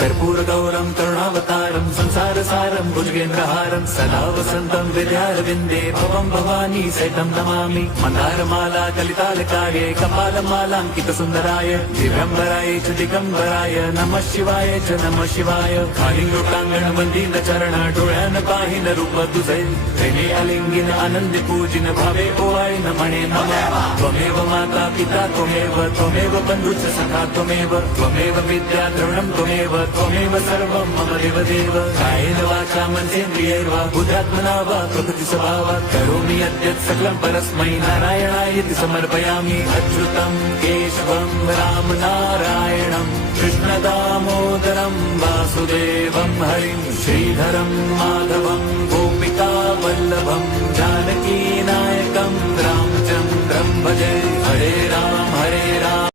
कर्पूरगौरं करुणावतारं संसारसारं भुजगेन्द्रहारं सदा वसन्तं विद्यारविन्दे भवं भवानी सहितं नमामि। मन्दारमाला कलितालकाये कपालमालाङ्कितसुन्दराय दिव्यम्बराय च दिगम्बराय नमः शिवाय च नमः शिवाय। कालिङ्गोटाङ्गणवन्दीन चरण डोळ्यान पाहिन रूप तुझे प्रेमे अलिंगिन आनंदी पूजिन भावे ओवाय न म्हणे नमः। त्वमेव माता पिता त्वमेव बन्धुश्च सखा त्वमेव विद्या द्रविणं त्वमेव सर्वं मम देवदेव। कायेन वाचा मनसेन्द्रियैर्वा बुद्ध्यात्मना वा प्रकृतिस्वभावात् करोमि यद्यत् सकलं परस्मै नारायणायेति समर्पयामि। अच्युतं केशवं रामनारायणं कृष्णदामोदरं वासुदेवं हरिं श्रीधरं माधवं गोपिकावल्लभं जानकीनायकं रामचन्द्रं भजे।